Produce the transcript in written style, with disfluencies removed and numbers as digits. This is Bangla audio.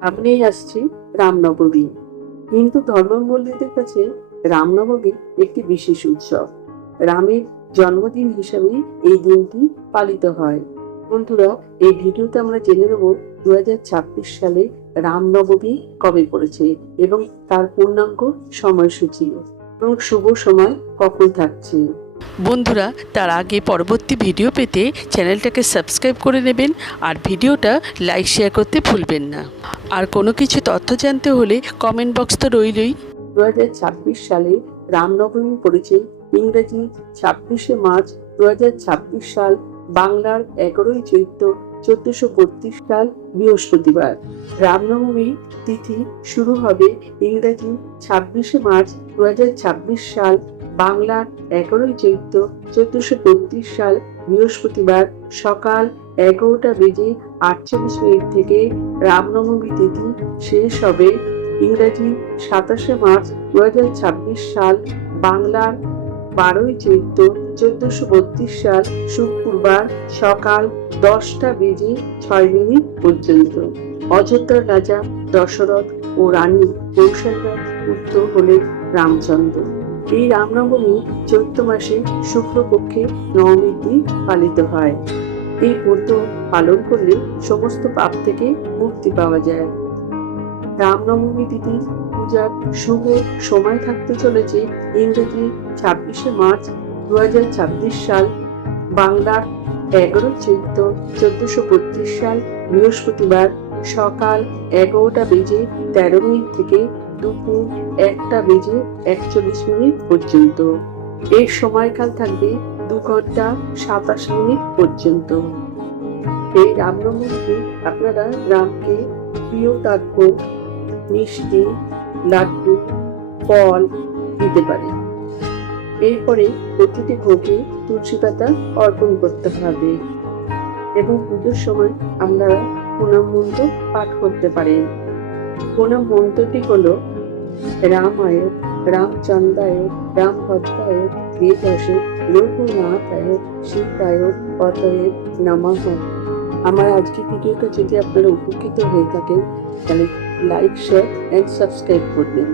সামনেই আসছে রামনবমী। হিন্দু ধর্মাবলম্বীদের কাছে রামনবমী একটি বিশেষ উৎসব। রামের জন্মদিন হিসাবে এই দিনটি পালিত হয়। বন্ধুরা, এই ভিডিওতে আমরা জেনে নেব 2026 সালে রামনবমী কবে পড়েছে এবং তার পূর্ণাঙ্গ সময়সূচি এবং শুভ সময় কখন থাকছে। বন্ধুরা, তার আগে পরবর্তী ভিডিও পেতে চ্যানেলটাকে সাবস্ক্রাইব করে নেবেন আর ভিডিওটা লাইক শেয়ার করতে ভুলবেন না। আর কোনো কিছু তথ্য জানতে হলে কমেন্ট বক্স তো রইলই। 2026 সালে রামনবমী পড়েছে ইংরেজি 26শে মার্চ 2026 সাল, বাংলার 11ই চৈত্র 1432 সাল বৃহস্পতিবার। রামনবমী তিথি শুরু হবে ইংরেজি 26শে মার্চ 2026 সাল, বাংলার 11ই চৈত্র 1432 সাল বৃহস্পতিবার সকাল 11:48 থেকে। রামনবমী তিথি শেষ হবে ইংরেজি 27শে মার্চ 2026 সাল, বাংলার 12ই চৈত্র 1432 সাল শুক্রবার সকাল 10:06 পর্যন্ত। অযোধ্যার রাজা দশরথ ও রানী কৌশল্যার পুত্র হলেন রামচন্দ্র। এই রামনবমী চৈত্র মাসে শুক্লপক্ষে নবমীর দিন পালিত হয়। এই ব্রত পালন করলে সমস্ত পাপ থেকে মুক্তি পাওয়া যায়। রামনবমী তিথি পূজার শুভ সময় থাকতে চলেছে ইংরেজি 26শে মার্চ 2026 সাল, বাংলার 11 চৈত্র 1432 সাল বৃহস্পতিবার সকাল 11:13 থেকে দুপুর 1:41 পর্যন্ত। এর সময়কাল থাকবে 2 ঘন্টা 27 মিনিট পর্যন্ত। এই রামনবমীতে আপনারা রামকে প্রিয় দ্রব্য মিষ্টি, লাড্ডু, ফল দিতে পারে। এরপরে প্রতিটি ভোগে তুলসী পাতা অর্পণ করতে হবে এবং পুজোর সময় আপনারা প্রণাম মন্ত্র পাঠ করতে পারেন। প্রণাম মন্ত্রটি হলো রামায়, রামচন্দ্রায়, রামভদ্রায়, বেদাসে, রঘুনাথায়, সীতায়, পতয়ে নমঃ। আমার আজকের ভিডিওটা যদি আপনারা উপকৃত হয়ে থাকেন তাহলে লাইক, শেয়ার এন্ড সাবস্ক্রাইব করবেন।